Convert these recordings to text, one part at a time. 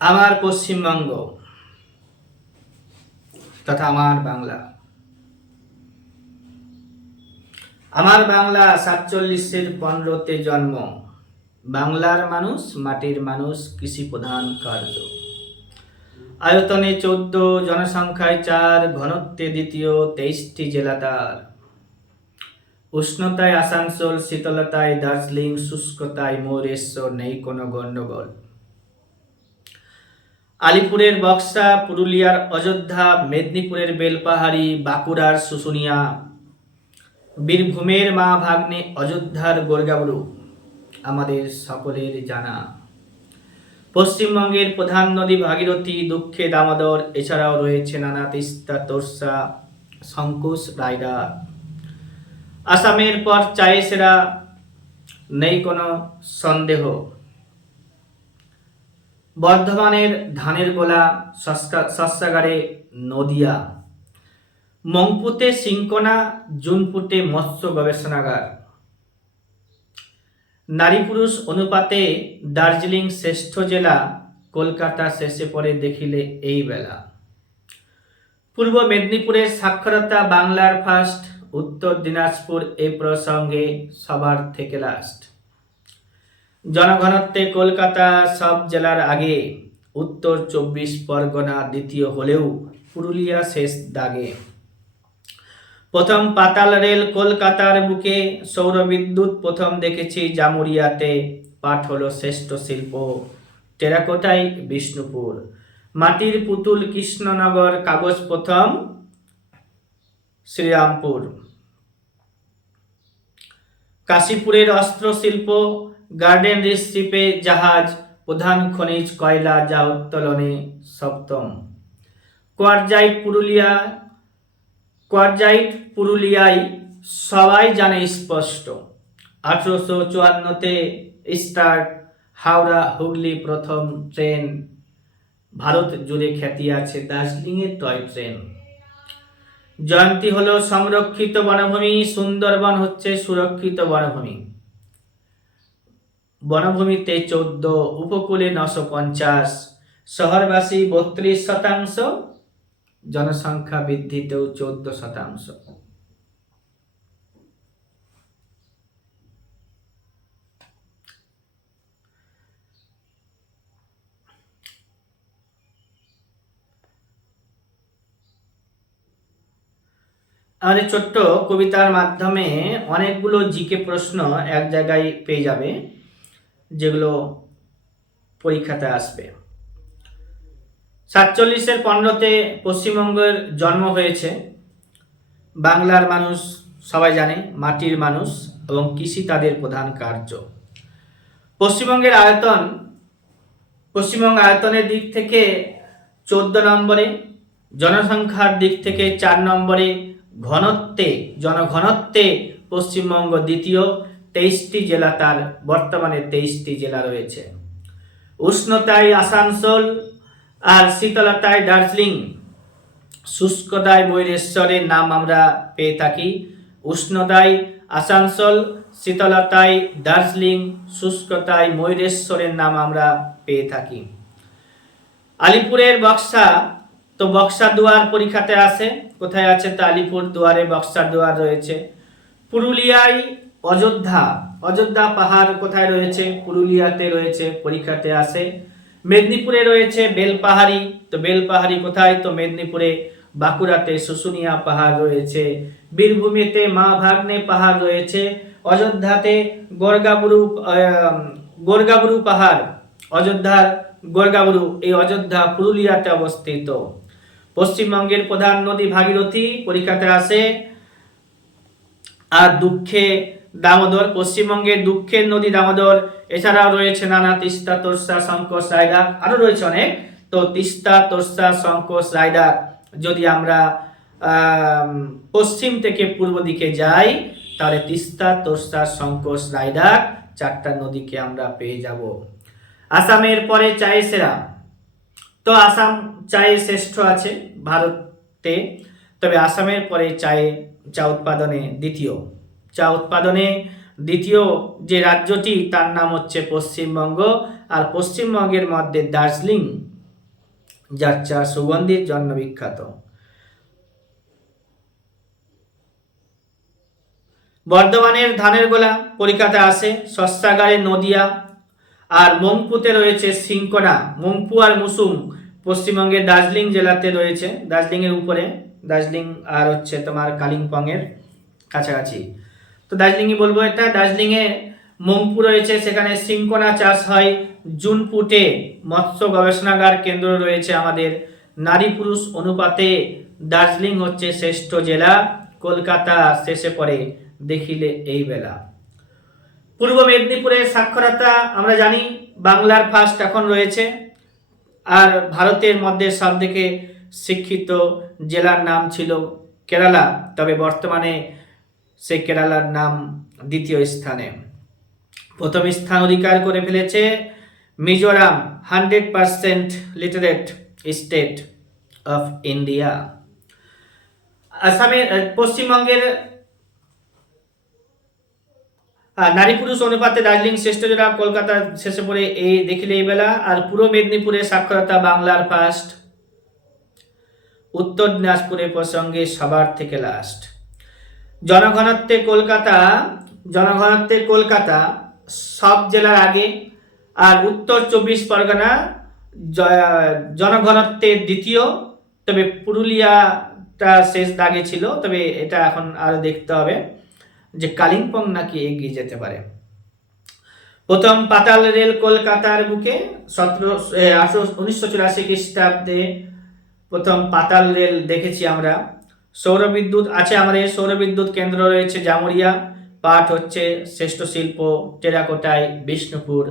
আমার পশ্চিমবঙ্গ তথা আমার বাংলা। আমার বাংলা 47-এর 15-তে জন্ম। বাংলার মানুষ, মাটির মানুষ, কৃষি প্রধান কার্য। আয়তনে 14, জনসংখ্যায় 4, ঘনত্বে দ্বিতীয়, 23টি জেলা তার। উষ্ণতায় আসানসোল, শীতলতায় দার্জিলিং, শুষ্কতায় ময়ূরেশ্বর, নেই কোনো গণ্ডগোল। আলিপুরের বক্সা, পুরুলিয়ার অযোধ্যা, মেদিনীপুরের বেলপাহাড়ি, বাঁকুড়ার শুশুনিয়া, বীরভূমের মা ভাগ্নে, অযোধ্যার গোরগাবরু আমাদের সকলের জানা। পশ্চিমবঙ্গের প্রধান নদী ভাগীরথী, দুঃখে দামোদর, এছাড়াও রয়েছে নানা তিস্তা, তোর্সা, শঙ্কুশ, রায়ডার। আসামের পর চায়ে সেরা, নেই কোনো সন্দেহ। বর্ধমানের ধানের গোলা, শস্যাগারে নদিয়া। মংপুতে সিংকোনা, জুনপুটে মৎস্য গবেষণাগার। নারী পুরুষ অনুপাতে দার্জিলিং শ্রেষ্ঠ জেলা, কলকাতা শেষে পড়ে দেখিলে এই বেলা। পূর্ব মেদিনীপুরের সাক্ষরতা বাংলার ফার্স্ট, উত্তর দিনাজপুর এ প্রসঙ্গে সবার থেকে লাস্ট। জনঘনত্বে কলকাতা সব জেলার আগে, উত্তর 24 পরগনা দ্বিতীয় হলেও পুরুলিয়া শেষ দাগে। প্রথম পাতাল রেল কলকাতার বুকে, সৌরবিদ্যুৎ প্রথম দেখেছি জামুরিয়াতে, পাট হলো শ্রেষ্ঠ শিল্প, টেরাকোটাই বিষ্ণুপুর। মাটির পুতুল কৃষ্ণনগর, কাগজ প্রথম শ্রীরামপুর। কাশীপুরের অস্ত্র শিল্প, গার্ডেন রিসিপে জাহাজ, প্রধান খনিজ কয়লা, যা উত্তোলনে সপ্তম। কোয়ারজাইট পুরুলিয়ায় সবাই জানে স্পষ্ট। 1854-তে স্টার্ট, হাওড়া হুগলি প্রথম ট্রেন। ভারত জুড়ে খ্যাতি আছে দার্জিলিংয়ের টয় ট্রেন। জয়ন্তী হলো সংরক্ষিত বনভূমি, সুন্দরবন হচ্ছে সুরক্ষিত বনভূমি। বনভূমিতে 14, উপকূলে 950, শহরবাসী 32%, জনসংখ্যা বৃদ্ধিতেও 14%। আমাদের ছোট্ট কবিতার মাধ্যমে অনেকগুলো জিকে প্রশ্ন এক জায়গায় পেয়ে যাবে, যেগুলো পরীক্ষাতে আসবে। 47-এর 15-তে পশ্চিমবঙ্গের জন্ম হয়েছে। বাংলার মানুষ সবাই জানে, মাটির মানুষ এবং কৃষি তাদের প্রধান কার্য। পশ্চিমবঙ্গ আয়তনের দিক থেকে 14 নম্বরে, জনসংখ্যার দিক থেকে 4 নম্বরে, জনঘনত্বে পশ্চিমবঙ্গ দ্বিতীয়, 23টি জেলা তার, বর্তমানে 23টি জেলা রয়েছে। উষ্ণতায় আসানসোল আর শীতলতায় দার্জিলিং, শুষ্কতায় ময়ূরেশ্বরের নাম আমরা পেয়ে থাকি। উষ্ণতায় আসানসোল, শীতলতায় দার্জিলিং, শুষ্কতায় ময়ূরেশ্বরের নাম আমরা পেয়ে থাকি। আলিপুরের বক্সা, তো বক্সা দুয়ার পরীক্ষাতে আসে, কোথায় আছে? তো আলিপুর দুয়ারে বক্সা দুয়ার রয়েছে। পুরুলিয়ায় অযোধ্যা পাহাড় কোথায় রয়েছে? পুরুলিয়াতে রয়েছে, পরীক্ষাতে আসে। মেদিনীপুরে রয়েছে বেলপাহাড়ি, তো বেলপাহাড়ি কোথায়? তো মেদিনীপুরে। বাঁকুড়াতে শুশুনিয়া পাহাড় রয়েছে। বীরভূমেতে মা ভাগ্নে পাহাড় রয়েছে। অযোধ্যাতে গোরগাবরু পাহাড়, অযোধ্যার গোরগাবরু, এই অযোধ্যা পুরুলিয়াতে অবস্থিত। পশ্চিমবঙ্গের প্রধান নদী ভাগীরথী, পরীক্ষাতে আসে। আর দুঃখে দামোদর, পশ্চিমবঙ্গের দুঃখের নদী দামোদর। এছাড়াও রয়েছে নানা তিস্তা, তোর্সা, শঙ্কোশ, রায়ডাক, আরো রয়েছে অনেক। তো তিস্তা, তোর্সা, শঙ্কোশ, রায়ডাক, যদি আমরা পশ্চিম থেকে পূর্ব দিকে যাই, তাহলে তিস্তা, তোর্সা, শঙ্কোশ, রায়ডাক 4টা নদীকে আমরা পেয়ে যাব। আসামের পরে চায়ে সেরা, তো আসাম চায়ে শ্রেষ্ঠ আছে ভারতে, তবে আসামের পরে চা উৎপাদনে দ্বিতীয়। চা উৎপাদনে দ্বিতীয় যে রাজ্যটি তার নাম হচ্ছে পশ্চিমবঙ্গ, আর পশ্চিমবঙ্গের মধ্যে দার্জিলিং যার চা সুগন্ধির জন্য বিখ্যাত। বর্ধমানের ধানের গোলা পরীক্ষাতে আসে, শস্যাগারে নদিয়া, আর মংপুতে রয়েছে সিংকোনা। মংপু আর মুসুং পশ্চিমবঙ্গের দার্জিলিং জেলাতে রয়েছে, দার্জিলিংয়ের উপরে, দার্জিলিং আর হচ্ছে তোমার কালিম্পংয়ের কাছাকাছি। তো দার্জিলিংই বলবো এটা। দার্জিলিংয়ে মংপু রয়েছে, সেখানে সিংকোনা চাষ হয়। জুনপুটে মৎস্য গবেষণাগার কেন্দ্র রয়েছে আমাদের। নারী পুরুষ অনুপাতে দার্জিলিং হচ্ছে শ্রেষ্ঠ জেলা, কলকাতা শেষে পড়ে দেখিলে এই বেলা। পূর্ব মেদিনীপুরের সাক্ষরতা আমরা জানি বাংলার ফার্স্ট এখন রয়েছে, আর ভারতের মধ্যে সবথেকে শিক্ষিত জেলার নাম ছিল কেরালা, তবে বর্তমানে সেই কেরালার নাম দ্বিতীয় স্থানে। প্রথম স্থান অধিকার করে ফেলেছে Mizoram, 100% literate state of India. আসামের পশ্চিমবঙ্গের নারী পুরুষ অনুপাতে দার্জিলিং শ্রেষ্ঠ জেলা, কলকাতা শেষে পড়ে এই দেখিলে এই বেলা। আর পূর্ব মেদিনীপুরে সাক্ষরতা বাংলার ফার্স্ট, উত্তর দিনাজপুরের প্রসঙ্গে সবার থেকে লাস্ট। জনঘনত্বে কলকাতা সব জেলার আগে, আর উত্তর 24 পরগনা জনঘনত্বের দ্বিতীয়, তবে পুরুলিয়াটা শেষ দাগে ছিল, তবে এটা এখন আরো দেখতে হবে যে কালিম্পং নাকি এগিয়ে যেতে পারে। প্রথম পাতাল রেল কলকাতার বুকে 1984 খ্রিস্টাব্দে প্রথম পাতাল রেল দেখেছি আমরা। সৌরবিদ্যুৎ আছে আমাদের, সৌরবিদ্যুৎ কেন্দ্র রয়েছে জামুরিয়া। পাট হচ্ছে শ্রেষ্ঠ শিল্প টেরাকোটায় বিষ্ণুপুর।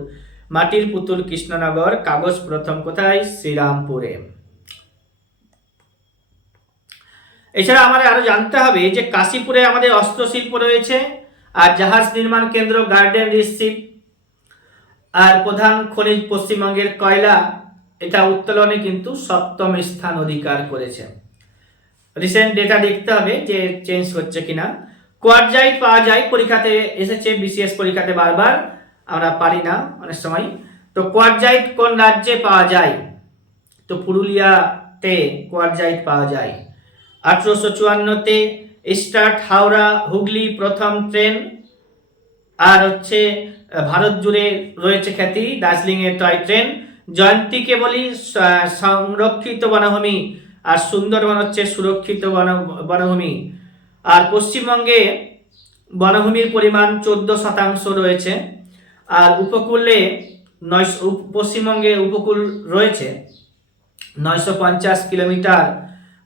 মাটির পুতুল কৃষ্ণনগর। কাগজ প্রথম কোথায়? শ্রীরামপুরে। এছাড়া আমাদের আরো জানতে হবে যে কাশীপুরে আমাদের অস্ত্র শিল্প রয়েছে, আর জাহাজ নির্মাণ কেন্দ্র গার্ডেন রিসিপ। আর প্রধান খনিজ পশ্চিমবঙ্গের কয়লা, এটা উত্তোলনে কিন্তু 7ম স্থান অধিকার করেছে। রিসেন্ট ডেটা দেখতে হবে যে চেঞ্জ হচ্ছে কিনা। কোয়ারজাইট পাওয়া যায়, পরীক্ষাতে এসেছে, বিসিএস পরীক্ষাতে বারবার, আমরা পারি না অনেক সময়। তো কোয়ারজাইট কোন রাজ্যে পাওয়া যায়? তো পুরুলিয়াতে কোয়ারজাইট পাওয়া যায়। 1854-তে স্টার্ট হাওড়া হুগলি প্রথম ট্রেন। আর হচ্ছে ভারত জুড়ে রয়েছে খ্যাতি দার্জিলিংয়ের টয় ট্রেন। জয়ন্তীকে বলি সংরক্ষিত বনভূমি, আর সুন্দরবন হচ্ছে সুরক্ষিত বনভূমি। আর পশ্চিমবঙ্গে বনভূমির পরিমাণ 14% রয়েছে। আর উপকূলে পশ্চিমবঙ্গে উপকূল রয়েছে 950 কিলোমিটার।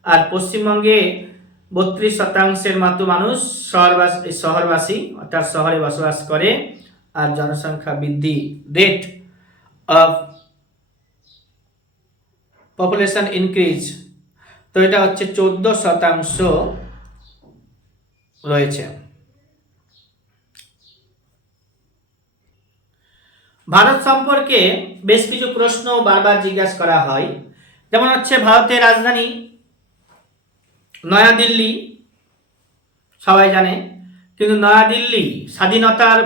আর পশ্চিমবঙ্গে 32% মাত্র মানুষ শহরবাসী, অর্থাৎ শহরে বসবাস করে। আর জনসংখ্যা বৃদ্ধি, রেট অফ পপুলেশন ইনক্রিজ, তো এটা হচ্ছে 14% রয়েছে। ভারত সম্পর্কে বেশ কিছু প্রশ্ন বারবার জিজ্ঞাসা করা হয়, যেমন হচ্ছে ভারতের রাজধানী নয়াদিল্লি, সবাই জানে, কিন্তু নয়াদিল্লি স্বাধীনতার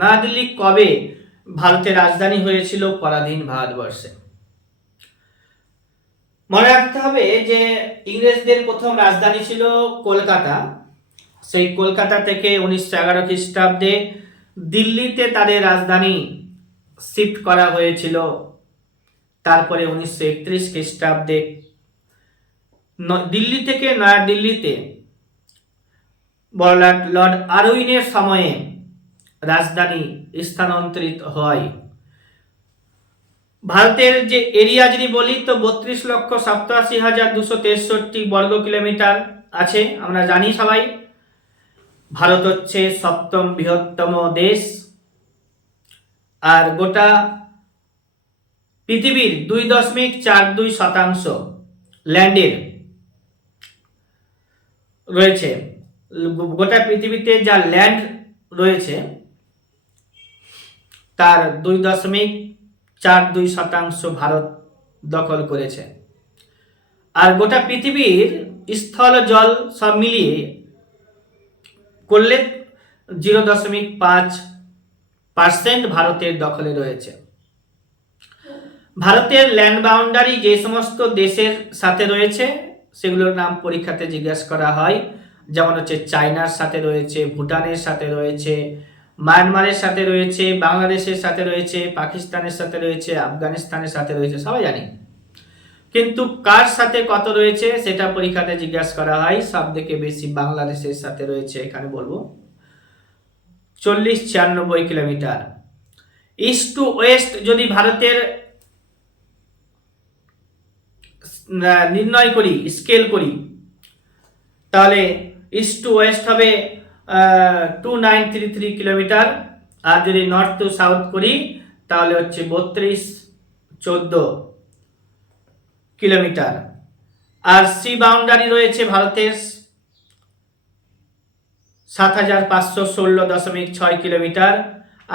নয়াদিল্লি কবে ভারতের রাজধানী হয়েছিল পরাধীন ভারতবর্ষে? মনে রাখতে হবে যে ইংরেজদের প্রথম রাজধানী ছিল কলকাতা। সেই কলকাতা থেকে 1911 খ্রিস্টাব্দে দিল্লিতে তাদের রাজধানী শিফট করা হয়েছিল। তারপরে 1931 খ্রিস্টাব্দে দিল্লি থেকে নয়াদিল্লিতে লর্ড আরউইনের সময়ে রাজধানী স্থানান্তরিত হয়। ভারতের যে এরিয়া যদি বলি তো 32,87,263 বর্গ কিলোমিটার আছে। আমরা জানি সবাই ভারত হচ্ছে 7ম বৃহত্তম দেশ, আর গোটা পৃথিবীর 2.42% ল্যান্ডের রয়েছে। গোটা পৃথিবীতে যা ল্যান্ড রয়েছে তার 2.42% ভারত দখল করেছে। আর গোটা পৃথিবীর স্থল জল সব মিলিয়ে করলে 0.5% ভারতের দখলে রয়েছে। ভারতের ল্যান্ড বাউন্ডারি যে সমস্ত দেশের সাথে রয়েছে সেগুলোর নাম পরীক্ষাতে জিজ্ঞাসা করা হয়, যেমন হচ্ছে চায়নার সাথে রয়েছে, ভুটানের সাথে রয়েছে, মায়ানমারের সাথে রয়েছে, বাংলাদেশের সাথে রয়েছে, পাকিস্তানের সাথে রয়েছে, আফগানিস্তানের সাথে রয়েছে, সবাই জানি। কিন্তু কার সাথে কত রয়েছে সেটা পরীক্ষাতে জিজ্ঞাসা করা হয়। সব থেকে বেশি বাংলাদেশের সাথে রয়েছে, এখানে বলবো 40-96 কিলোমিটার। ইস্ট টু ওয়েস্ট যদি ভারতের নির্ণয় করি, স্কেল করি, তাহলে ইস্ট টু ওয়েস্ট হবে 2933 কিলোমিটার। আর যদি নর্থ টু সাউথ করি তাহলে হচ্ছে 3214 কিলোমিটার। আর সি বাউন্ডারি রয়েছে ভারতের 7516.6 কিলোমিটার।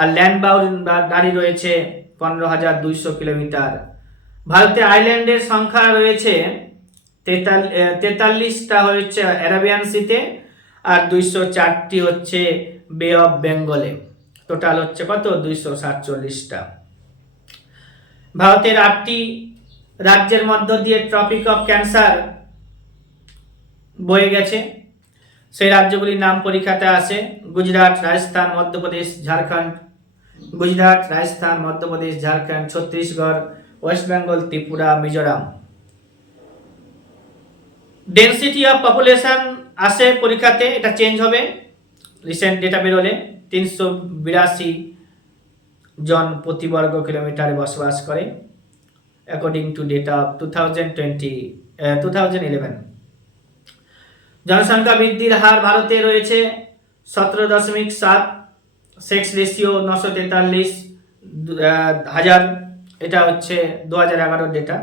আর ল্যান্ড বাউন্ডারি রয়েছে 15200 কিলোমিটার। ভারতে আইল্যান্ডের সংখ্যা রয়েছে 43টা হচ্ছে অ্যারাবিয়ান সিতে, আর 204টি হচ্ছে বে অফ বেঙ্গলে। টোটাল হচ্ছে কত? 247টা। ভারতের 8টি রাজ্যের মধ্য দিয়ে ট্রপিক অফ ক্যান্সার বয়ে গেছে। সেই রাজ্যগুলির নাম পরীক্ষাতে আসে: Gujarat, Rajasthan, Madhya Pradesh, Jharkhand. Gujarat, Rajasthan, Madhya Pradesh, Jharkhand, Chhattisgarh, West Bengal, Tripura, Mizoram. Density of population আসে পরীক্ষাতে, এটা চেঞ্জ হবে রিসেন্ট ডেটা বেরোলে। 382 জন প্রতি বর্গ কিলোমিটারে বসবাস করে অ্যাকর্ডিং টু ডেটা অফ 2011। জনসংখ্যা বৃদ্ধির হার ভারতে রয়েছে 17.7, সেক্স রেশিও 943,000, এটা হচ্ছে 2011 ডেটা।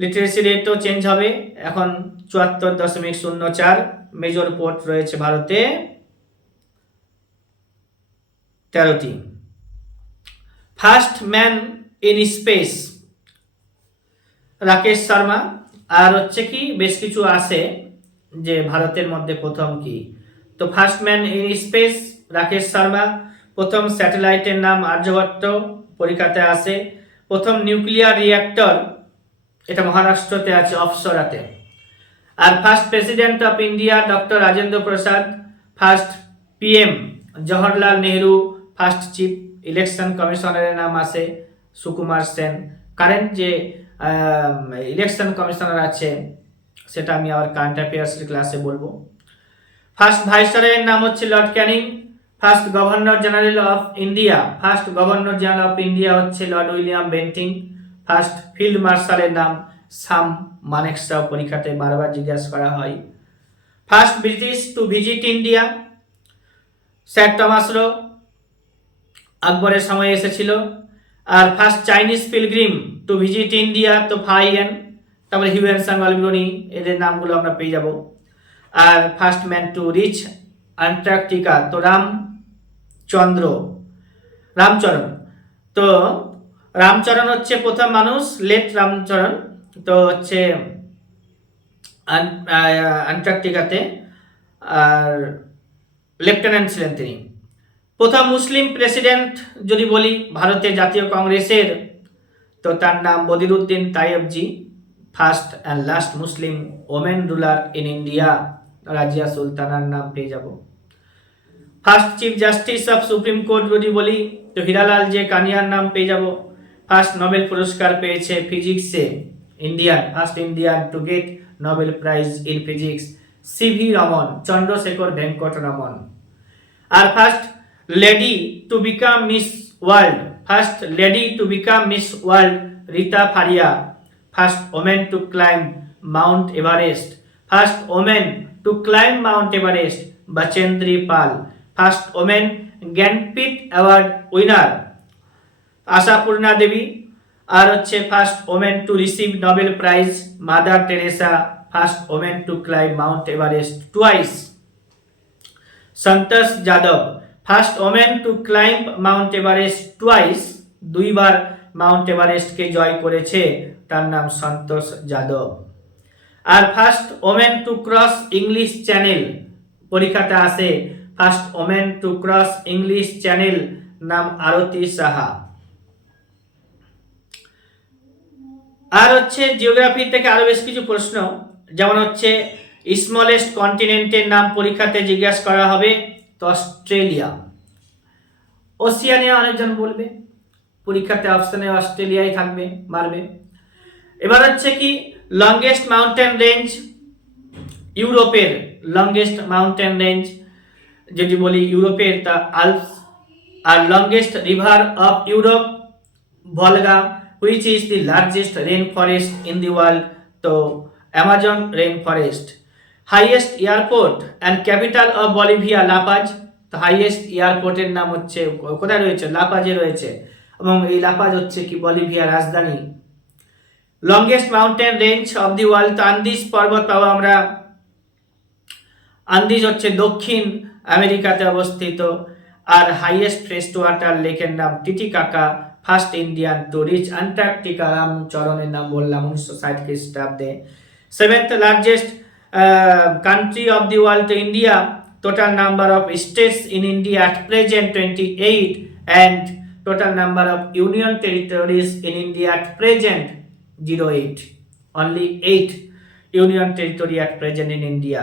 লিটারেসি রেটও চেঞ্জ হবে, এখন 74.04। মেজর পোর্ট রয়েছে ভারতে 13টি। First man in space Rakesh Sharma. আর হচ্ছে কি বেশ কিছু আসে যে ভারতের মধ্যে প্রথম কি, তো first man in space Rakesh Sharma. প্রথম স্যাটেলাইটের নাম আর্যভট্ট, পরীক্ষাতে আসে। প্রথম নিউক্লিয়ার রিঅ্যাক্টর, এটা মহারাষ্ট্রতে আছে, অপসরাতে। আর first president of India doctor Rajendra Prasad. First PM Jawaharlal Nehru. First chief election কমিশনারের নাম আসে সুকুমার সেন। কারেন্ট যে ইলেকশন কমিশনার আছে সেটা আমি আবার কারেন্ট অ্যাফেয়ার্সের ক্লাসে বলবো। ফার্স্ট ভাইসরয়ের নাম হচ্ছে Lord Canning. First governor general of India, first governor general of India হচ্ছে Lord William Bentinck. First field মার্শালের নাম সাম মানেকশা, পরীক্ষাতে বারবার জিজ্ঞাসা করা হয়। First British to visit India Sir Thomas Roe, আকবরের সময় এসেছিল। আর first Chinese pilgrim to visit India তো ফাইয়েন, তারপরে হিউয়েন সাং অলবিরনি, এদের নামগুলো আমরা পেয়ে যাব। আর first man to reach Antarctica তো রামচরণ। তো রামচরণ হচ্ছে প্রথম মানুষ, লেট রামচরণ, তো হচ্ছে অ্যান্টার্কটিকাতে, আর লেফটেন্যান্ট ছিলেন তিনি। প্রথম মুসলিম প্রেসিডেন্ট যদি বলি ভারতের জাতীয় কংগ্রেসের, তো তার নাম Badruddin Tyabji. First and last Muslim women ruler in India Razia সুলতানার নাম পেয়ে যাব। First chief justice of supreme court যদি বলি তো হীরালাল জে কানিয়ার নাম পেয়ে যাব। ফার্স্ট নোবেল পুরস্কার পেয়েছে ফিজিক্সে Indian, first Indian to get Nobel prize in physics CV Raman, Chandrasekhara Venkata Raman. আর first lady to become Miss World, first lady to become Miss World Reita Faria. First women to climb Mount Everest, first women to climb Mount Everest Bachendri Pal. First women Jnanpith award winner Ashapurna Devi. আর হচ্ছে first women to receive Nobel prize Mother Teresa. First women to climb Mount Everest twice Santosh Yadav. First women to climb Mount Everest twice, দুইবার Mount এভারেস্টকে জয় করেছে, তার নাম সন্তোষ যাদব। আর first women to cross English Channel পরীক্ষাতে আসে first women to cross English Channel, নাম আরতি সাহা। আর হচ্ছে জিওগ্রাফি থেকে আরো বেশ কিছু প্রশ্ন, যেমন হচ্ছে স্মলেস্ট কন্টিনেন্টের নাম পরীক্ষাতে জিজ্ঞাসা করা হবে, তো অস্ট্রেলিয়া। ওসিয়ানিয়া অনেকজন বলবে, পরীক্ষাতে অপশনে অস্ট্রেলিয়াই থাকবে, মারবে। এবার হচ্ছে কি লংগেস্ট মাউন্টেন রেঞ্জ, ইউরোপের লংগেস্ট মাউন্টেন রেঞ্জ যদি বলি ইউরোপের, তা আলপস। আর longest river of Europe, Volga. Which is the largest rain forest in the world, তো Amazon rain forest. Highest airport and capital of Bolivia, La Paz. তো highest এয়ারপোর্টের নাম হচ্ছে কোথায় রয়েছে, লাপাজে রয়েছে, এবং এই লাপাজ হচ্ছে কি বলিভিয়ার রাজধানী। Longest mountain range of the world, তো আন্দিজ পর্বত পাবো আমরা, আন্দিজ হচ্ছে দক্ষিণ আমেরিকাতে অবস্থিত। আর হাইয়েস্ট ফ্রেশ ওয়াটার লেকের নাম Titicaca, first Indian to reach Antarctica, রামচরণের নাম বললাম 1960 খ্রিস্টাব্দে। Seventh largest country of the world, India. Total number of states in India at present 28, and total number of union territories in India at present 08. Only 8 union territory at present in India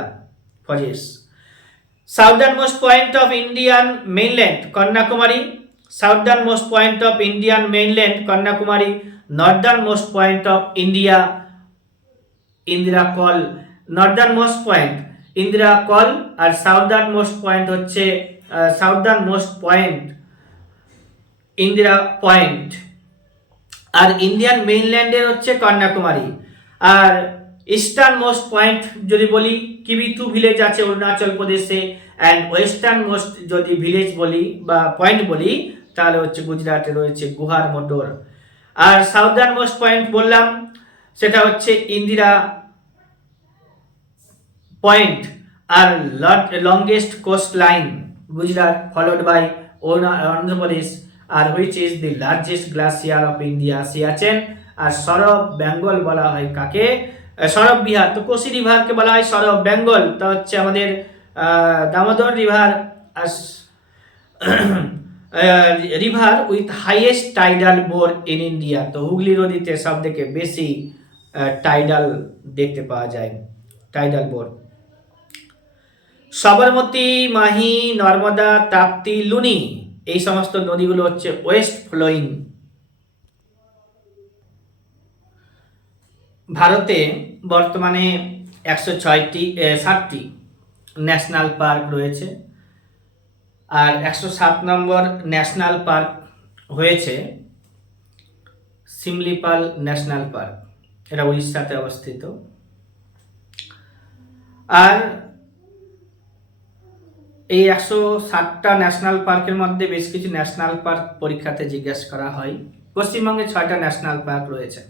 for this. Southernmost point of Indian mainland, Kanyakumari. Southernmost point of Indian mainland, Kanyakumari. Northernmost point of India, Indira Call. Northernmost point Indira Call, R southernmost point হচ্ছে southernmost point Indira point. আর Indian মেইনল্যান্ডের হচ্ছে কন্যাকুমারী। আর eastern most point যদি বলি, Kibithu village আছে অরুণাচল প্রদেশে, and western most যদি village বলি বা point বলি, তাহলে হচ্ছে গুজরাটে রয়েছে গুহার মোটর। আর সাউদার্ন মোস্ট পয়েন্ট বললাম, সেটা হচ্ছে Indira point. R longest coast line Gujarat, followed by Andhra Pradesh. R which is the largest glacier of India, Siachen. আর সরব বেঙ্গল বলা হয় কাকে, সরব বিহার, তো কোশি রিভারকে বলা হয় সরব বেঙ্গল, তা হচ্ছে আমাদের দামোদর রিভার। আর river with highest tidal bore in India, তো হুগলি নদীতে সব থেকে বেশি টাইডাল দেখতে পাওয়া যায়, টাইডাল বোর। সবরমতী, মাহি, নর্মদা, তাপ্তি, লুনি, এই সমস্ত নদীগুলো হচ্ছে ওয়েস্ট ফ্লোয়িং। ভারতে বর্তমানে 160টি ন্যাশনাল পার্ক রয়েছে। আর 107 নম্বর ন্যাশনাল পার্ক হয়েছে সিমলিপাল ন্যাশনাল পার্ক, এটা উড়িষ্যাতে অবস্থিত। আর এই 107টা ন্যাশনাল পার্কের মধ্যে বেশ কিছু ন্যাশনাল পার্ক পরীক্ষাতে জিজ্ঞাসা করা হয়। পশ্চিমবঙ্গে 6টা ন্যাশনাল পার্ক রয়েছে।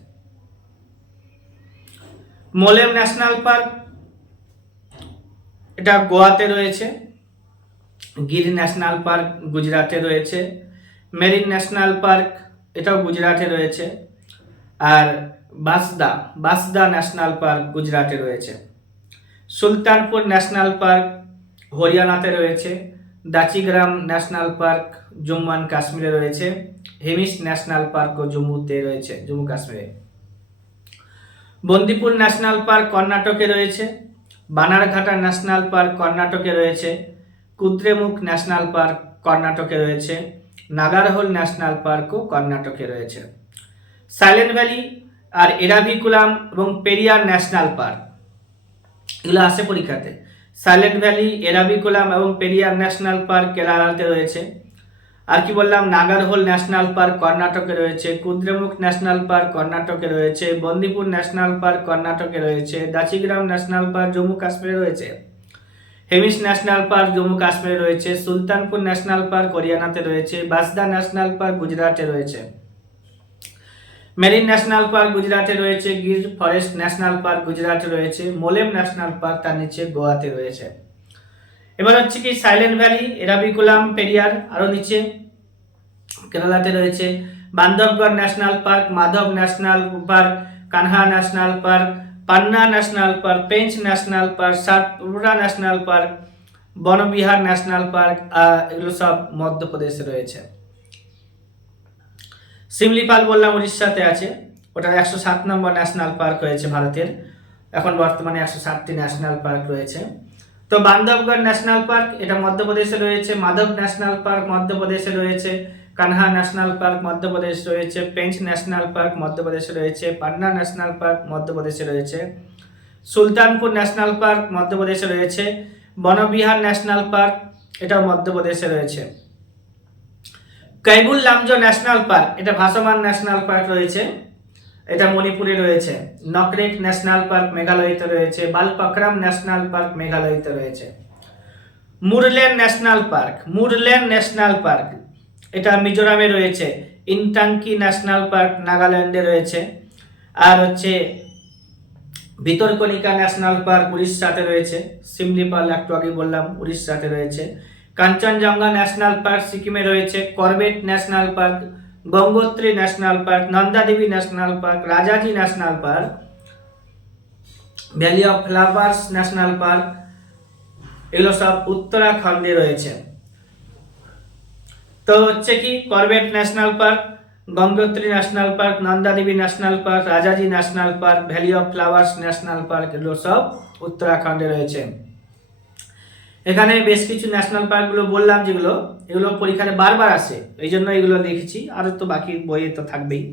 মোলেম ন্যাশনাল পার্ক, এটা গোয়াতে রয়েছে। গির ন্যাশনাল পার্ক গুজরাটে রয়েছে। মেরিন ন্যাশনাল পার্ক, এটাও গুজরাটে রয়েছে। আর বাসদা ন্যাশনাল পার্ক গুজরাটে রয়েছে। সুলতানপুর ন্যাশনাল পার্ক হরিয়ানাতে রয়েছে। দাচিগ্রাম ন্যাশনাল পার্ক জম্মু অ্যান্ড কাশ্মীরে রয়েছে। হেমিস ন্যাশনাল পার্কও জম্মুতে রয়েছে, জম্মু কাশ্মীরে। বন্দিপুর ন্যাশনাল পার্ক কর্ণাটকে রয়েছে। বানারঘাটা ন্যাশনাল পার্ক কর্ণাটকে রয়েছে। কুদ্রেমুখ ন্যাশনাল পার্ক কর্ণাটকে রয়েছে। নাগারহোল ন্যাশনাল পার্কও কর্ণাটকে রয়েছে। সাইলেন্ট ভ্যালি আর এরাভিকুলাম এবং পেরিয়ার ন্যাশনাল পার্ক, এগুলো আসে পরীক্ষাতে। সাইলেন্ট ভ্যালি, এরাভিকুলাম এবং পেরিয়ার ন্যাশনাল পার্ক কেরালাতে রয়েছে। আর কি বললাম, নাগারহোল ন্যাশনাল পার্ক কর্ণাটকে রয়েছে। কুদ্রেমুখ ন্যাশনাল পার্ক কর্ণাটকে রয়েছে। বন্দিপুর ন্যাশনাল পার্ক কর্ণাটকে রয়েছে। দাচিগ্রাম ন্যাশনাল পার্ক জম্মু কাশ্মীরে রয়েছে। হেমিস ন্যাশনাল পার্ক জম্মু কাশ্মীরে রয়েছে। সুলতানপুর ন্যাশনাল পার্ক হরিয়ানাতে রয়েছে। বাসদা ন্যাশনাল পার্ক গুজরাটে রয়েছে। মেরিন ন্যাশনাল পার্ক গুজরাটে রয়েছে। গির ফরেস্ট ন্যাশনাল পার্ক গুজরাটে রয়েছে। মোলেম ন্যাশনাল পার্ক তার নিচে গোয়াতে রয়েছে। এবার হচ্ছে কি সাইলেন্ট ভ্যালি, এরাভিকুলাম, পেরিয়ার আরো নিচে কেরালাতে রয়েছে। Bandhavgarh national park, Madhav national park, Kanha national park, Panna national park, Pench national park, Satpura national park, Vanvihar national park, এগুলো সব মধ্যপ্রদেশে রয়েছে। শিমলিপাল বললাম উড়িষ্যাতে আছে, ওটা 107 নম্বর ন্যাশনাল পার্ক হয়েছে ভারতের, এখন বর্তমানে 107টি ন্যাশনাল পার্ক রয়েছে। তো বান্ধবগড় ন্যাশনাল পার্ক এটা মধ্যপ্রদেশে রয়েছে, মাধব ন্যাশনাল পার্ক মধ্যপ্রদেশে রয়েছে, কানহা ন্যাশনাল পার্ক মধ্যপ্রদেশ রয়েছে, পেঞ্চ ন্যাশনাল পার্ক মধ্যপ্রদেশে রয়েছে, পান্না ন্যাশনাল পার্ক মধ্যপ্রদেশে রয়েছে, সুলতানপুর ন্যাশনাল পার্ক মধ্যপ্রদেশে রয়েছে, বনবিহার ন্যাশনাল পার্ক এটাও মধ্যপ্রদেশে রয়েছে। কৈবুল লামজো ন্যাশনাল পার্ক এটা ভাসমান ন্যাশনাল পার্ক রয়েছে, এটা মণিপুরে রয়েছে। নকরেক ন্যাশনাল পার্ক মেঘালয়তে রয়েছে, বালপাকরাম ন্যাশনাল পার্ক মেঘালয়তে রয়েছে। মুরলেন ন্যাশনাল পার্ক এটা মিজোরামে রয়েছে। ইনটাঙ্কি ন্যাশনাল পার্ক নাগাল্যান্ডে রয়েছে। আর হচ্ছে ভিতরকনিকা ন্যাশনাল পার্ক উড়িষ্যাতে রয়েছে। সিমলিপাল একটু আগে বললাম উড়িষ্যাতে রয়েছে। কাঞ্চনজঙ্ঘা ন্যাশনাল পার্ক সিকিমে রয়েছে। Corbett national park, Gangotri national park, Nanda Devi national park, Rajaji national park, valley of flowers national park এগুলো সব উত্তরাখণ্ডে রয়েছে। তো হচ্ছে কি Corbett national park, Gangotri national park, Nanda Devi national park, Rajaji national park, valley of flowers national park এগুলো সব উত্তরাখণ্ডে রয়েছে। এখানে বেশ কিছু ন্যাশনাল পার্কগুলো বললাম যেগুলো, এগুলো পরীক্ষায় বারবার আসে, এই জন্য এগুলো লিখেছি, আর তো বাকি বইয়ে তো থাকবেই।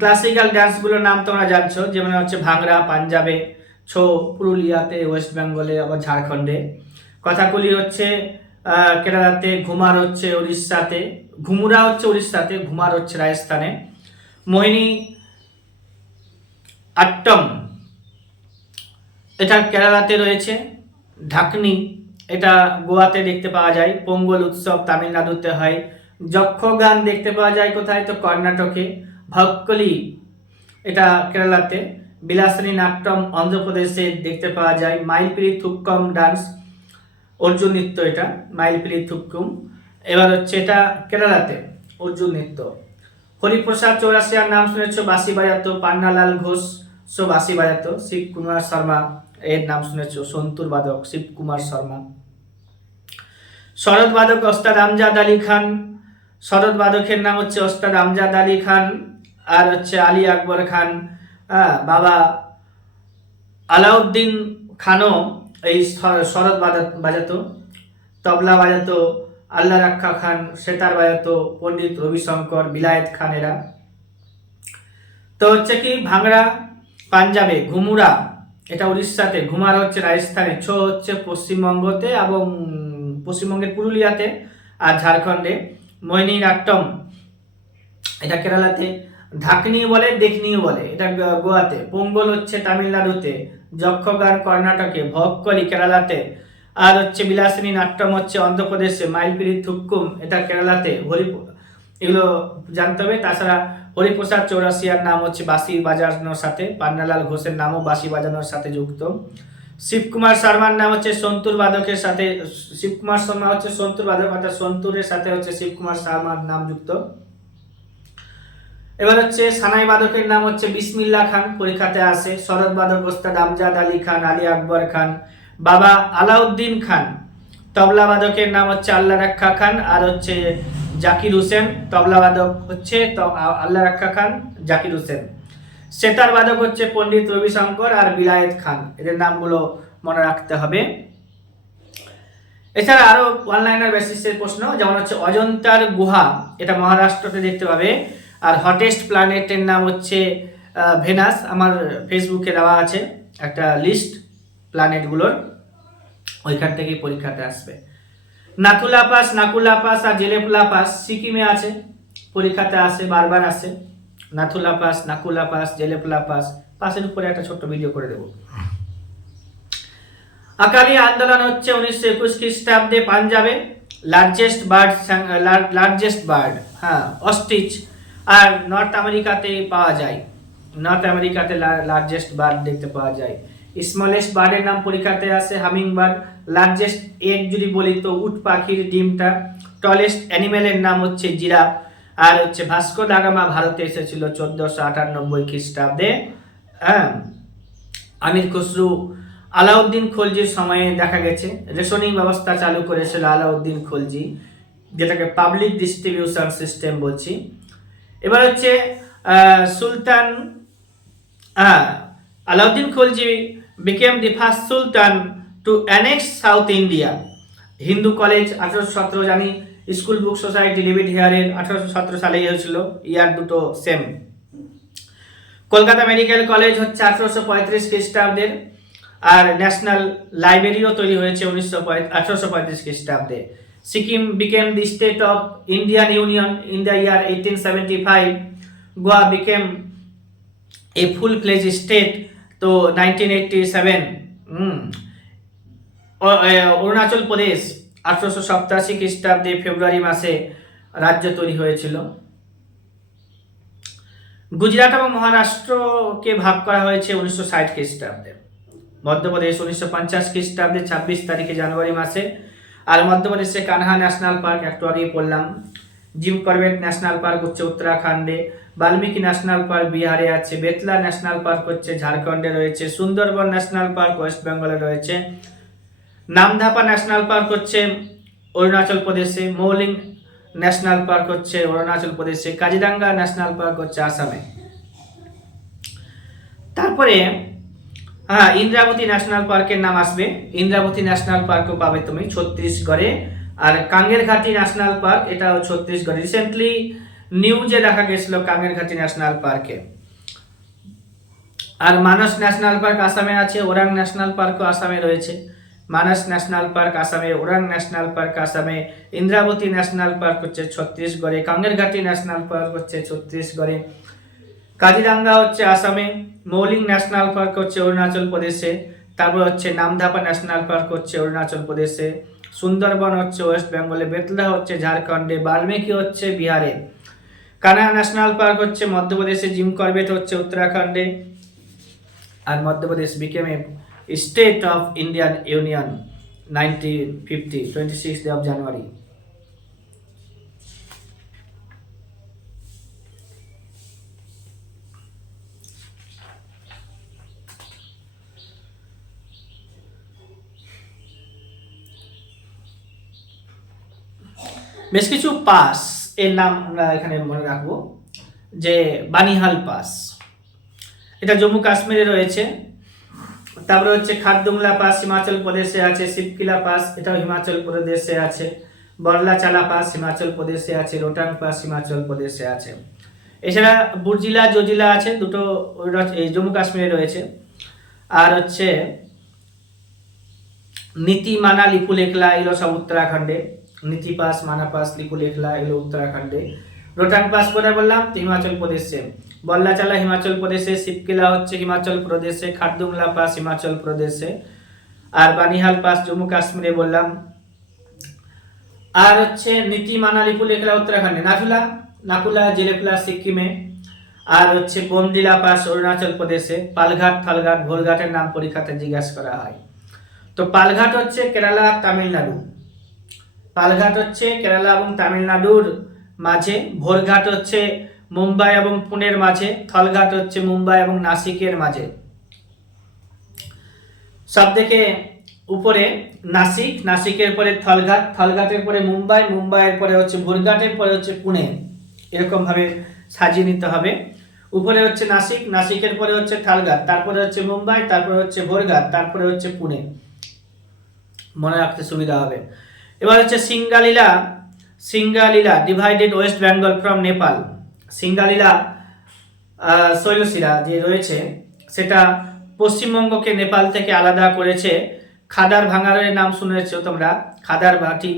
ক্লাসিক্যাল ডান্সগুলোর নাম তোমরা জানছো, যেমন হচ্ছে ভাংড়া পাঞ্জাবে, ছো পুরুলিয়াতে, ওয়েস্ট বেঙ্গলে, আবার ঝাড়খণ্ডে, কথাকলি হচ্ছে কেরালাতে, ঘুমার হচ্ছে উড়িষ্যাতে, ঘুমুরা হচ্ছে উড়িষ্যাতে, ঘুমার হচ্ছে রাজস্থানে, মোহিনী আট্টম এটা কেরালাতে রয়েছে, ঢাকনি এটা গোয়াতে দেখতে পাওয়া যায়, পোঙ্গল উৎসব তামিলনাড়ুতে হয়, যক্ষগান দেখতে পাওয়া যায় কোথায়, তো কর্ণাটকে, ভক্কলি এটা কেরালাতে, বিলাসিনী নাট্যম অন্ধ্রপ্রদেশে দেখতে পাওয়া যায়, মাইলপিলি থুক্কম ডান্স অর্জুন নৃত্য, এটা মাইলপিলি থুক্কুম, এবার হচ্ছে এটা কেরালাতে অর্জুন নৃত্য। হরিপ্রসাদ চৌরাসিয়ার নাম শুনেছ, বাঁশি বাজাতো, পান্নালাল ঘোষ বাঁশি বাজাতো, শিবকুমার শর্মা এর নাম শুনেছ, সন্তুর বাদক শিবকুমার শর্মা। শরৎ বাদক ওস্তাদ আমজাদ আলী খান, শরৎ বাদকের নাম হচ্ছে ওস্তাদ আমজাদ আলী খান, আর হচ্ছে আলী আকবর খান, বাবা আলাউদ্দিন খানও এই শরৎ বাজাতো, তবলা বাজাতো আল্লাহ রাক্ষা খান, সেতার বাজাতো পণ্ডিত রবিশঙ্কর, বিলায়েত খান এরা। তো হচ্ছে কি ভাংড়া পাঞ্জাবে, ঘুমুরা এটা উড়িষ্যাতে, ঘুমার হচ্ছে রাজস্থানে, ছো হচ্ছে পশ্চিমবঙ্গতে এবং পশ্চিমবঙ্গের পুরুলিয়াতে আর ঝাড়খণ্ডে, মোহিনী আট্টম এটা কেরালাতে, ঢাকনি বলে দেখনিও বলে এটা গোয়াতে, পোঙ্গল হচ্ছে তামিলনাড়ুতে, যক্ষগান কর্ণাটকে, ভক্কলি কেরালাতে, আর হচ্ছে বিলাসিনী নাট্যম হচ্ছে অন্ধ্রপ্রদেশে, মাইলপিলি থুক্কুম এটা কেরালাতে, এগুলো জানতে হবে। তাছাড়া হরিপ্রসাদ চৌরাসিয়ার নাম হচ্ছে বাঁশি বাজানোর সাথে, পান্নালাল ঘোষের নামও বাঁশি বাজানোর সাথে যুক্ত, শিবকুমার শর্মার নাম হচ্ছে সন্তুর বাদকের সাথে, শিবকুমার শর্মা হচ্ছে সন্তুর বাদক, অর্থাৎ সন্তুরের সাথে হচ্ছে শিবকুমার শর্মার নাম যুক্ত। এবার হচ্ছে সানাই বাদকের নাম হচ্ছে বিসমিল্লাহ খান, পরীক্ষাতে আসে। শরৎ বাদক ওস্তাদ আমজাদ আলী খান, আলী আকবর খান, বাবা আলাউদ্দিন খান। তবলা বাদকের নাম হচ্ছে আল্লাহ রাক্ষা খান আর হচ্ছে জাকির হোসেন, তবলা বাদক হচ্ছে আল্লাহ রাক্ষা খান, জাকির হোসেন। সেতার বাদক হচ্ছে পণ্ডিত রবিশঙ্কর আর বিলায়েত খান, এদের নামগুলো মনে রাখতে হবে। এছাড়া আরো অনলাইনের বেসিসের প্রশ্ন, যেমন হচ্ছে অজন্তার গুহা এটা মহারাষ্ট্রতে দেখতে পাবে, আর হটেস্ট প্ল্যানেটের নাম হচ্ছে ভেনাস। আমার ফেসবুকে দেওয়া আছে একটা লিস্ট প্ল্যানেটগুলোর, ওইখান থেকেই পরীক্ষাতে আসবে। নাথুলা পাস আর জেলেপুলা পাস সিকিমে আছে, পরীক্ষাতে আসে, বারবার আসে। নাথুলা পাস, নাকুলা পাস, জেলেপুলা পাস, পাসের উপরে একটা ছোট্ট ভিডিও করে দেব। আকালি আন্দোলন হচ্ছে 1921 খ্রিস্টাব্দে পাঞ্জাবে, লার্জেস্ট বার্ড হ্যাঁ অস্ট্রিচ, আর নর্থ আমেরিকাতে পাওয়া যায়, নর্থ আমেরিকাতে লার্জেস্ট বার্ড দেখতে পাওয়া যায়। স্মলেস্ট বার্ডের নাম পরীক্ষাতে আসে হামিং বার্ড, লার্জেস্ট এগ যদি বলি তো উট পাখির ডিমটা, টলেস্ট অ্যানিমেলের নাম হচ্ছে জিরাফ, আর হচ্ছে ভাস্কো দা গামা ভারতে এসেছিল 1498 খ্রিস্টাব্দে। হ্যাঁ, আমির খসরু আলাউদ্দিন খলজির সময়ে দেখা গেছে রেশনিং ব্যবস্থা চালু করেছিল আলাউদ্দিন খলজি, যেটাকে পাবলিক ডিস্ট্রিবিউশন সিস্টেম বলছি। এবার হচ্ছে Sultan Alauddin Khalji became the first sultan to annex South India. Hindu college 1817 জানি, স্কুল বুক সোসাইটি লিভিড হিয়ারের 1817 সালেই হয়েছিল, ইয়ার দুটো সেম। কলকাতা মেডিকেল কলেজ হচ্ছে 1835 খ্রিস্টাব্দের, আর ন্যাশনাল লাইব্রেরিও তৈরি হয়েছে 1835 খ্রিস্টাব্দে। Sikkim became the state of Indian union in the year 1875। Goa became A full ফ্লেজ state তো 1987। অরুণাচল প্রদেশ 1887 খ্রিস্টাব্দে ফেব্রুয়ারি মাসে রাজ্য তৈরি হয়েছিল। গুজরাট এবং মহারাষ্ট্রকে ভাগ করা হয়েছে 1960 খ্রিস্টাব্দে। মধ্যপ্রদেশ 1950 খ্রিস্টাব্দে 26 তারিখে জানুয়ারি মাসে। আর মধ্যপ্রদেশে কানহা ন্যাশনাল পার্ক একটু আগেই পড়লাম। জিম করবেট ন্যাশনাল পার্ক হচ্ছে উত্তরাখণ্ডে। বাল্মীকি ন্যাশনাল পার্ক বিহারে আছে। বেতলা ন্যাশনাল পার্ক হচ্ছে ঝাড়খণ্ডে রয়েছে। সুন্দরবন ন্যাশনাল পার্ক ওয়েস্ট বেঙ্গলে রয়েছে। নামধাপা ন্যাশনাল পার্ক হচ্ছে অরুণাচল প্রদেশে। মৌলিং ন্যাশনাল পার্ক হচ্ছে অরুণাচল প্রদেশে। কাজিরাঙ্গা ন্যাশনাল পার্ক হচ্ছে আসামে। তারপরে ইন্দ্রাবতী ন্যাশনাল পার্কের নাম আসবে। ইন্দ্রাবতী ন্যাশনাল পার্কও পাবে তুমি ছত্তিশগড়ে। আর কাঙ্গের ঘাটি ন্যাশনাল পার্ক, এটাও ছত্তিশগড়। রিসেন্টলি নিউজে দেখা গেছিল কাঙ্গের ঘাটি ন্যাশনাল পার্কে। আর মানস ন্যাশনাল পার্ক আসামে আছে। ওরাং ন্যাশনাল পার্কও আসামে রয়েছে। মানস ন্যাশনাল পার্ক আসামে, ওরাং ন্যাশনাল পার্ক আসামে, ইন্দ্রাবতী ন্যাশনাল পার্ক হচ্ছে ছত্তিশগড়ে, কাঙ্গের ঘাটি ন্যাশনাল পার্ক হচ্ছে ছত্তিশগড়ে, কাজিরাঙ্গা হচ্ছে আসামে, মৌলিং ন্যাশনাল পার্ক হচ্ছে অরুণাচল প্রদেশে, তারপর হচ্ছে নামধাপা ন্যাশনাল পার্ক হচ্ছে অরুণাচল প্রদেশে, সুন্দরবন হচ্ছে ওয়েস্ট বেঙ্গলে, বেতলা হচ্ছে ঝাড়খণ্ডে, বাল্মীকি হচ্ছে বিহারে, কানহা ন্যাশনাল পার্ক হচ্ছে মধ্যপ্রদেশে, জিম করবেট হচ্ছে উত্তরাখণ্ডে। আর Madhya Pradesh became a state of Indian union 1950, 26 of January। বেশ কিছু পাস এর নাম আমরা এখানে মনে রাখবো, যে বানিহাল পাস, এটা জম্মু কাশ্মীরে রয়েছে। তারপরে হচ্ছে খারদুংলা পাস হিমাচল প্রদেশে আছে। শিবকিলা পাস এটাও হিমাচল প্রদেশে আছে। বরলা চালা পাস হিমাচল প্রদেশে আছে। রোটাং পাস হিমাচল প্রদেশে আছে। এছাড়া বুর্জিলা জজিলা আছে, দুটো এই জম্মু কাশ্মীরে রয়েছে। আর হচ্ছে নীতি মানা লিপুলেখলা এগুলো সব উত্তরাখণ্ডে। নীতি পাস, মানা পাস, লিপুলেখলা এগুলো উত্তরাখণ্ডে। রোটাং পাস করে বললাম হিমাচল প্রদেশে। বল্লাচালা হিমাচল প্রদেশে। শিবকিলা হচ্ছে হিমাচল প্রদেশে। খারদুংলা পাস হিমাচল প্রদেশে। আর বানিহাল পাস জম্মু কাশ্মীরে বললাম। আর হচ্ছে নীতি মানা লিপুলেখলা উত্তরাখণ্ডে। নাকুলা জেলেপলা সিকিমে। আর হচ্ছে বমদিলা পাস অরুণাচল প্রদেশে। পালঘাট, ফালঘাট, ভোরঘাটের নাম পরীক্ষাতে জিজ্ঞাসা করা হয়। তো পালঘাট হচ্ছে কেরালা, তামিলনাড়ু। পালঘাট হচ্ছে কেরালা এবং তামিলনাড়ুর মাঝে। ভোরঘাট হচ্ছে মুম্বাই এবং পুনের মাঝে। থলঘাট হচ্ছে মুম্বাই এবং নাসিকের মাঝে। সব থেকে উপরে নাসিক, নাসিকের পরে থলঘাট, থলঘাটের পরে মুম্বাই, মুম্বাইয়ের পরে হচ্ছে ভোরঘাটের পরে হচ্ছে পুনে। এরকম ভাবে সাজিয়ে নিতে হবে। উপরে হচ্ছে নাসিক, নাসিকের পরে হচ্ছে থালঘাট, তারপরে হচ্ছে মুম্বাই, তারপরে হচ্ছে ভোরঘাট, তারপরে হচ্ছে পুনে। মনে রাখতে সুবিধা হবে। এবার হচ্ছে Singalila. Singalila divided West Bengal from Nepal. Singalila শৈলশিরা যে রয়েছে সেটা পশ্চিমবঙ্গকে নেপাল থেকে আলাদা করেছে। খাদার ভাঙারের নাম শুনেছো তোমরা। খাদার মাটি,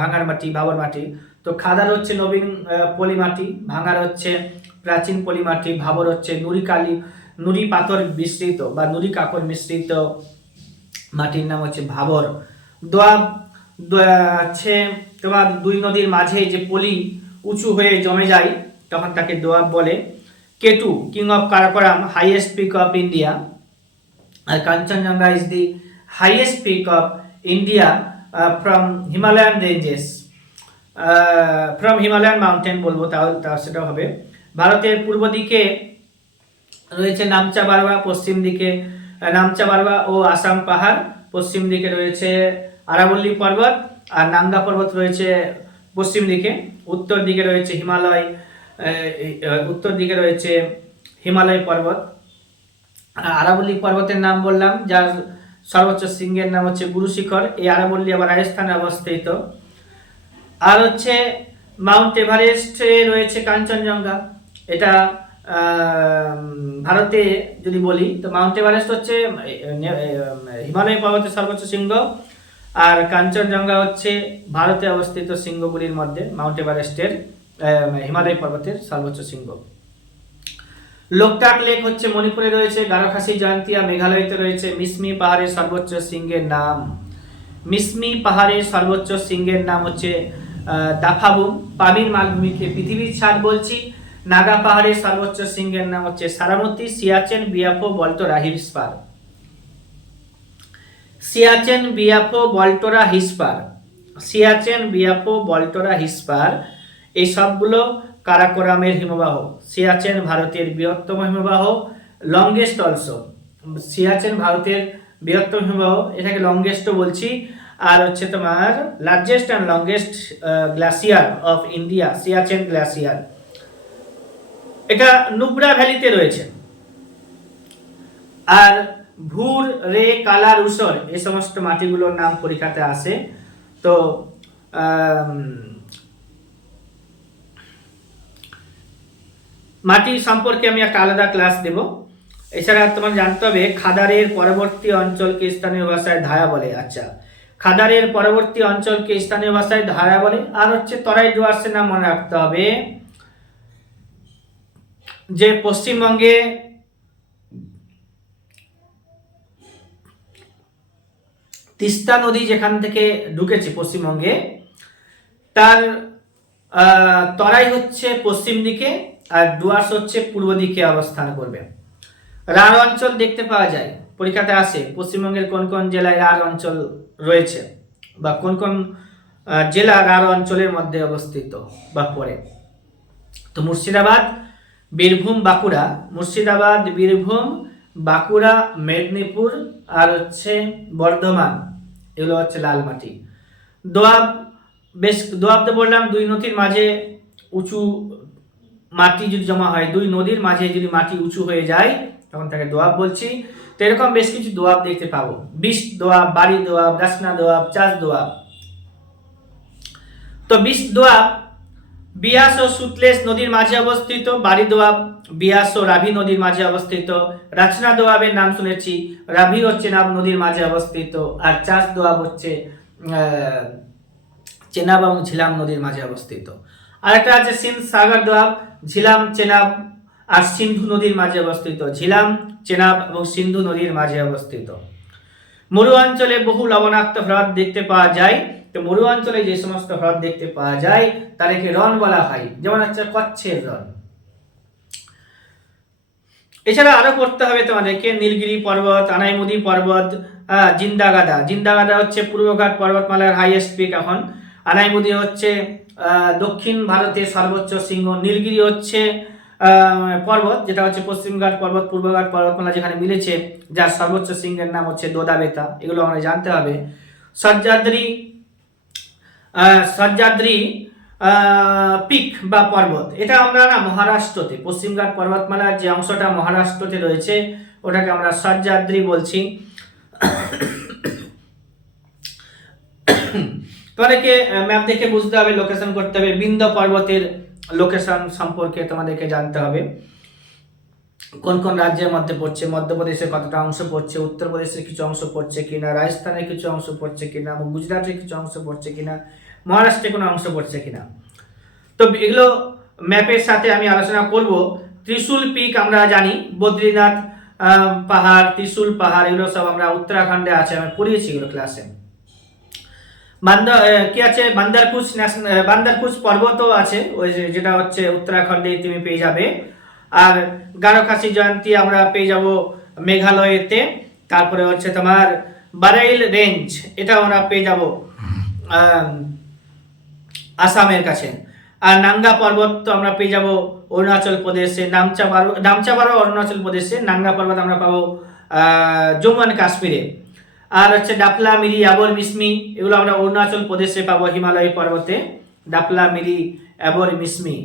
ভাঙার মাটি, ভাবর মাটি। তো খাদার হচ্ছে নবীন পলি মাটি, ভাঙার হচ্ছে প্রাচীন পলি মাটি, ভাবর হচ্ছে নুড়ি পাথর মিশ্রিত বা নুড়ি কাকড় মিশ্রিত মাটির নাম হচ্ছে ভাবর। দোয়াব হচ্ছে তোমার দুই নদীর মাঝে যে পলি উঁচু হয়ে জমে যায় তখন তাকে দোয়াব বলে। K two king of Karakoram, highest peak of India. আর Kanchenjunga is the highest peak of India from Himalayan ranges. From Himalayan mountain বলবো, তাহলে সেটাও হবে। ভারতের পূর্ব দিকে রয়েছে নামচা বারওয়া, পশ্চিম দিকে নামচা বারওয়া ও আসাম পাহাড়, পশ্চিম দিকে রয়েছে আরাবল্লী পর্বত, আর নাঙ্গা পর্বত রয়েছে পশ্চিম দিকে। উত্তর দিকে রয়েছে হিমালয়, উত্তর দিকে রয়েছে হিমালয় পর্বত। আরাবল্লী পর্বতের নাম বললাম, যার সর্বোচ্চ শৃঙ্গের নাম হচ্ছে গুরু শিখর। এই আরাবল্লী আবার রাজস্থানে অবস্থিত। আর হচ্ছে মাউন্ট এভারেস্টে রয়েছে কাঞ্চনজঙ্ঘা। এটা ভারতে যদি বলি তো মাউন্ট এভারেস্ট হচ্ছে হিমালয় পর্বতের সর্বোচ্চ শৃঙ্গ, আর কাঞ্চনজঙ্ঘা হচ্ছে ভারতে অবস্থিত শৃঙ্গগুলির মধ্যে মাউন্ট এভারেস্টের হিমালয় পর্বতের সর্বোচ্চ শৃঙ্গ। লোকটাক লেক হচ্ছে মণিপুরে রয়েছে। গারোখাসি জয়ন্তিয়া মেঘালয়তে রয়েছে। মিসমি পাহাড়ের সর্বোচ্চ শৃঙ্গের নাম, মিসমি পাহাড়ের সর্বোচ্চ শৃঙ্গের নাম হচ্ছে দাফাবুম। পামির মালভূমিকে পৃথিবীর ছাদ বলছি। নাগা পাহাড়ের সর্বোচ্চ শৃঙ্গের নাম হচ্ছে সারামতি। সিয়াচেন বিয়াফো বল্টোরা হিসপার, সিয়াচেন বিয়াফো বল্টোরা হিসপার, সিয়াচেন বিয়াফো বল্টোরা হিসপার, এই সবগুলো কারাকোরামের হিমবাহ। সিয়াচেন ভারতের বৃহত্তম হিমবাহ, লংগেস্ট অলসো। সিয়াচেন ভারতের বৃহত্তম হিমবাহ, এটাকে লংগেস্টও বলছি। আর হচ্ছে তোমার largest and longest glacier of India, Siachen glacier. এটা নুব্রা ভ্যালিতে রয়েছে। আর ভুর, রে, কালার, উসর এই সমস্ত মাটিগুলোর নাম পরীক্ষাতে আসে। তো মাটি সম্পর্কে আমি একটা আলাদা ক্লাস দেব। এছাড়া তোমার জানতে হবে খাদারের পরবর্তী অঞ্চলকে স্থানীয় ভাষায় ধায়া বলে। আচ্ছা, খাদারের পরবর্তী অঞ্চলকে স্থানীয় ভাষায় ধায়া বলে। আর হচ্ছে তরাই ডুয়ার্সের নাম মনে রাখতে হবে, যে পশ্চিমবঙ্গে তিস্তা নদী যেখান থেকে ঢুকেছে পশ্চিমবঙ্গে, তার তরাই হচ্ছে পশ্চিম দিকে আর ডুয়ার্স হচ্ছে পূর্ব দিকে অবস্থান করবে। রাঢ় অঞ্চল দেখতে পাওয়া যায়, পরীক্ষাতে আসে পশ্চিমবঙ্গের কোন কোন জেলায় রাঢ় অঞ্চল রয়েছে বা কোন কোন জেলা রাঢ় অঞ্চলের মধ্যে অবস্থিত বা পড়ে। তো মুর্শিদাবাদ, বীরভূম, বাঁকুড়া, মুর্শিদাবাদ, বীরভূম, বাঁকুড়া, মেদিনীপুর আর হচ্ছে বর্ধমান, এগুলো হচ্ছে লাল মাটি। দোয়াব, বেশ দোয়াব তো বললাম, দুই নদীর মাঝে উঁচু মাটি যদি জমা হয়, দুই নদীর মাঝে যদি মাটি উঁচু হয়ে যায় তখন তাকে দোয়াব বলছি। তো এরকম বেশ কিছু দোয়াব দেখতে পাবো, বিষ দোয়াব, বাড়ি দোয়াব, রাসনা দোয়াব, চাষ দোয়াব। তো বিষ দোয়াব বিয়াস ও সুতলেজ নদীর মাঝে অবস্থিত। বাড়ি দোয়াব বিয়াস ও রাভি নদীর মাঝে অবস্থিত। রাচনা দোয়াবের নাম শুনেছি, রাভি ও চেনাব নদীর মাঝে অবস্থিত। আর চাষ দোয়াব হচ্ছে চেনাব এবং ঝিলাম নদীর মাঝে অবস্থিত। আরেকটা আছে সিন্ধ সাগর দোয়াব, ঝিলাম, চেনাব আর সিন্ধু নদীর মাঝে অবস্থিত। ঝিলাম, চেনাব এবং সিন্ধু নদীর মাঝে অবস্থিত। মরু অঞ্চলে বহু লবণাক্ত হ্রদ দেখতে পাওয়া যায়। তো মরু অঞ্চলে যে সমস্ত হ্রদ দেখতে পাওয়া যায় তাদেরকে রন বলা হয়, যেমন হচ্ছে কচ্ছের রন। এছাড়া আরো পড়তে হবে তোমাদেরকে নীলগিরি পর্বত, আনাইমুদি পর্বত, জিন্দাগাদা। জিন্দাগাদা হচ্ছে পূর্বঘাট পর্বতমালার হাইয়েস্ট পিক এখন। আনাইমুদি হচ্ছে দক্ষিণ ভারতের সর্বোচ্চ শৃঙ্গ। নীলগিরি হচ্ছে পর্বত, যেটা হচ্ছে পশ্চিমঘাট পর্বত পূর্বঘাট পর্বতমালা যেখানে মিলেছে, যার সর্বোচ্চ শৃঙ্গের নাম হচ্ছে দোদাবেতা। এগুলো আমাদের জানতে হবে। সহ্যাদ্রি, সহ্যাদ্রি পিক বা পর্বত, এটা আমরা না মহারাষ্ট্রতে, পশ্চিমঘাট পর্বতমালার যে অংশটা মহারাষ্ট্রতে রয়েছে ওটাকে আমরা সহ্যাদ্রি বলছি। তোমাদেরকে ম্যাপ দেখে বুঝতে হবে, লোকেশন করতে হবে। বিন্ধ্য পর্বতের লোকেশন সম্পর্কে তোমাদেরকে জানতে হবে, কোন কোন রাজ্যের মধ্যে পড়ছে, মধ্যপ্রদেশের কতটা অংশ পড়ছে, উত্তরপ্রদেশের কিছু অংশ পড়ছে কিনা, রাজস্থানের কিছু অংশ পড়ছে কিনা, গুজরাটের কিছু অংশ পড়ছে কিনা, মহারাষ্ট্রে কোনো অংশ পড়ছে কিনা। তো এগুলো ম্যাপের সাথে আমি আলোচনা করব। ত্রিশূল পিক আমরা জানি, বদ্রীনাথ পাহাড়, ত্রিশূল পাহাড়, এগুলো সব আমরা উত্তরাখণ্ডে আছে, আমি পড়িয়েছি এগুলো ক্লাসে। কি আছে, বান্দারকুচ বান্দারকুচ পর্বতও আছে, ওই যেটা হচ্ছে উত্তরাখণ্ডে তুমি পেয়ে যাবে। আর গারোখাসি জয়ন্তী আমরা পেয়ে যাব মেঘালয়েতে। তারপরে হচ্ছে তোমার বারাইল রেঞ্জ, এটা আমরা পেয়ে যাব আসামের কাছে। আর নাঙ্গা পর্বত তো আমরা পেয়ে যাব অরুণাচল প্রদেশে, নামচা পারো অরুণাচল প্রদেশে, নাঙ্গা পর্বত আমরা পাবো জম্মু অ্যান্ড কাশ্মীরে। আর হচ্ছে ডাফলা মিরি অ্যাবর মিসমি, এগুলো আমরা অরুণাচল প্রদেশে পাবো হিমালয় পর্বতে, ডাফলা মিরি অ্যাবর মিসমি।